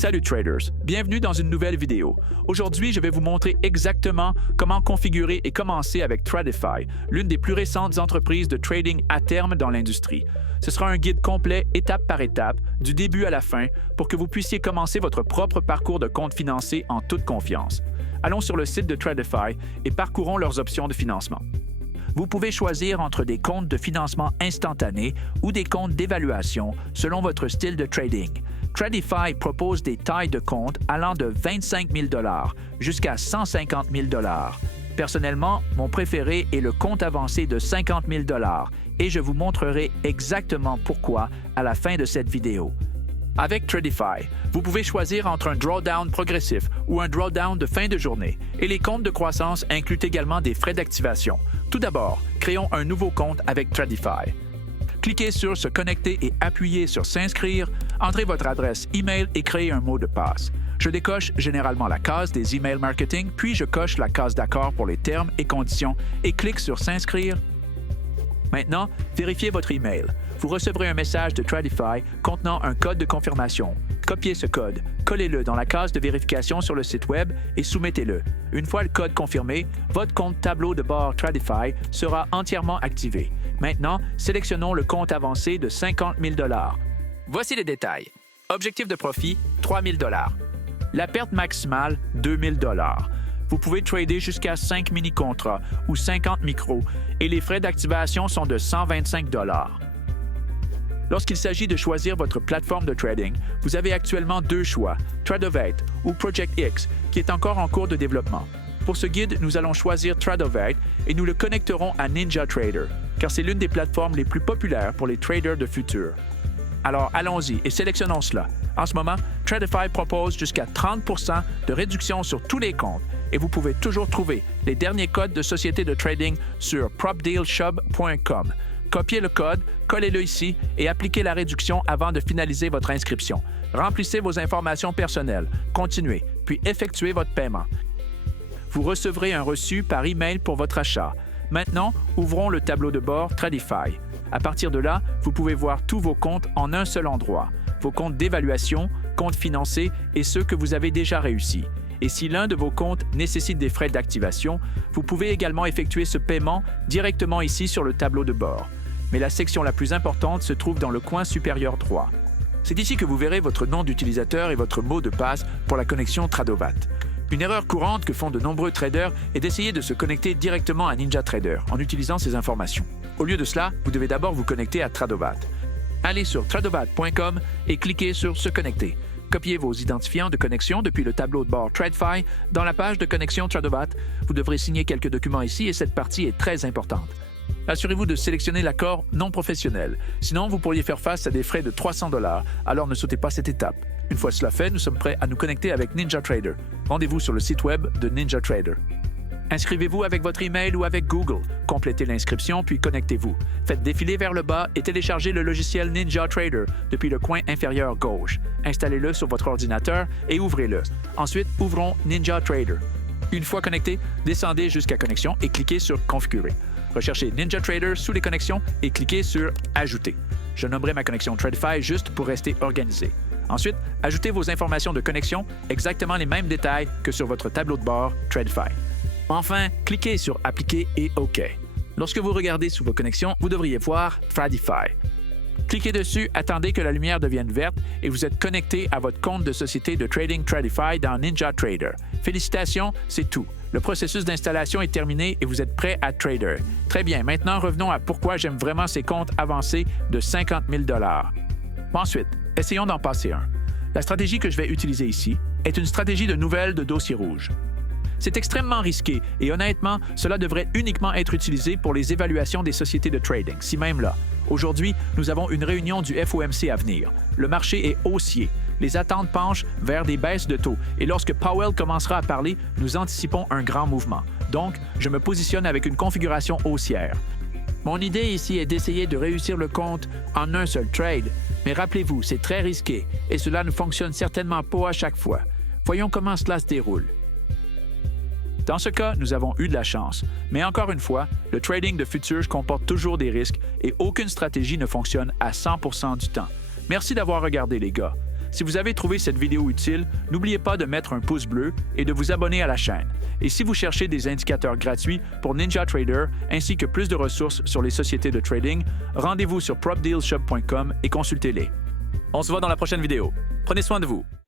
Salut traders, bienvenue dans une nouvelle vidéo. Aujourd'hui, je vais vous montrer exactement comment configurer et commencer avec Tradify, l'une des plus récentes entreprises de trading à terme dans l'industrie. Ce sera un guide complet, étape par étape, du début à la fin, pour que vous puissiez commencer votre propre parcours de compte financé en toute confiance. Allons sur le site de Tradify et parcourons leurs options de financement. Vous pouvez choisir entre des comptes de financement instantané ou des comptes d'évaluation selon votre style de trading. Tradify propose des tailles de compte allant de 25 000 $ jusqu'à 150 000 $. Personnellement, mon préféré est le compte avancé de 50 000 $ et je vous montrerai exactement pourquoi à la fin de cette vidéo. Avec Tradify, vous pouvez choisir entre un drawdown progressif ou un drawdown de fin de journée et les comptes de croissance incluent également des frais d'activation. Tout d'abord, créons un nouveau compte avec Tradify. Cliquez sur « Se connecter » et appuyez sur « S'inscrire ». Entrez votre adresse email et créez un mot de passe. Je décoche généralement la case des emails marketing, puis je coche la case d'accord pour les termes et conditions et clique sur « S'inscrire ». Maintenant, vérifiez votre email. Vous recevrez un message de Tradify contenant un code de confirmation. Copiez ce code, collez-le dans la case de vérification sur le site Web et soumettez-le. Une fois le code confirmé, votre compte tableau de bord Tradify sera entièrement activé. Maintenant, sélectionnons le compte avancé de 50 000 $. Voici les détails. Objectif de profit, 3 000 $. La perte maximale, 2 000 $. Vous pouvez trader jusqu'à 5 mini-contrats ou 50 micros et les frais d'activation sont de 125 $. Lorsqu'il s'agit de choisir votre plateforme de trading, vous avez actuellement deux choix, Tradovate ou Project X, qui est encore en cours de développement. Pour ce guide, nous allons choisir Tradovate et nous le connecterons à NinjaTrader, car c'est l'une des plateformes les plus populaires pour les traders de futur. Alors allons-y et sélectionnons cela. En ce moment, Tradify propose jusqu'à 30 % de réduction sur tous les comptes et vous pouvez toujours trouver les derniers codes de société de trading sur propdealshub.com. Copiez le code, collez-le ici et appliquez la réduction avant de finaliser votre inscription. Remplissez vos informations personnelles, continuez, puis effectuez votre paiement. Vous recevrez un reçu par email pour votre achat. Maintenant, ouvrons le tableau de bord Tradify. À partir de là, vous pouvez voir tous vos comptes en un seul endroit. Vos comptes d'évaluation, comptes financés et ceux que vous avez déjà réussis. Et si l'un de vos comptes nécessite des frais d'activation, vous pouvez également effectuer ce paiement directement ici sur le tableau de bord. Mais la section la plus importante se trouve dans le coin supérieur droit. C'est ici que vous verrez votre nom d'utilisateur et votre mot de passe pour la connexion Tradovat. Une erreur courante que font de nombreux traders est d'essayer de se connecter directement à NinjaTrader en utilisant ces informations. Au lieu de cela, vous devez d'abord vous connecter à Tradovat. Allez sur tradovat.com et cliquez sur « Se connecter ». Copiez vos identifiants de connexion depuis le tableau de bord Tradify. Dans la page de connexion Tradovat, vous devrez signer quelques documents ici et cette partie est très importante. Assurez-vous de sélectionner l'accord non professionnel. Sinon, vous pourriez faire face à des frais de 300 $, alors ne sautez pas cette étape. Une fois cela fait, nous sommes prêts à nous connecter avec NinjaTrader. Rendez-vous sur le site web de NinjaTrader. Inscrivez-vous avec votre email ou avec Google. Complétez l'inscription puis connectez-vous. Faites défiler vers le bas et téléchargez le logiciel NinjaTrader depuis le coin inférieur gauche. Installez-le sur votre ordinateur et ouvrez-le. Ensuite, ouvrons NinjaTrader. Une fois connecté, descendez jusqu'à Connexion et cliquez sur Configurer. Recherchez NinjaTrader sous les connexions et cliquez sur Ajouter. Je nommerai ma connexion Tradify juste pour rester organisé. Ensuite, ajoutez vos informations de connexion, exactement les mêmes détails que sur votre tableau de bord Tradify. Enfin, cliquez sur Appliquer et OK. Lorsque vous regardez sous vos connexions, vous devriez voir Tradify. Cliquez dessus, attendez que la lumière devienne verte et vous êtes connecté à votre compte de société de trading Tradify dans NinjaTrader. Félicitations, c'est tout. Le processus d'installation est terminé et vous êtes prêt à trader. Très bien, maintenant revenons à pourquoi j'aime vraiment ces comptes avancés de 50 000 $. Ensuite, essayons d'en passer un. La stratégie que je vais utiliser ici est une stratégie de nouvelles de dossier rouge. C'est extrêmement risqué et honnêtement, cela devrait uniquement être utilisé pour les évaluations des sociétés de trading, si même là. Aujourd'hui, nous avons une réunion du FOMC à venir. Le marché est haussier. Les attentes penchent vers des baisses de taux et lorsque Powell commencera à parler, nous anticipons un grand mouvement. Donc, je me positionne avec une configuration haussière. Mon idée ici est d'essayer de réussir le compte en un seul trade, mais rappelez-vous, c'est très risqué et cela ne fonctionne certainement pas à chaque fois. Voyons comment cela se déroule. Dans ce cas, nous avons eu de la chance. Mais encore une fois, le trading de futurs comporte toujours des risques et aucune stratégie ne fonctionne à 100% du temps. Merci d'avoir regardé, les gars. Si vous avez trouvé cette vidéo utile, n'oubliez pas de mettre un pouce bleu et de vous abonner à la chaîne. Et si vous cherchez des indicateurs gratuits pour NinjaTrader ainsi que plus de ressources sur les sociétés de trading, rendez-vous sur propdealshop.com et consultez-les. On se voit dans la prochaine vidéo. Prenez soin de vous.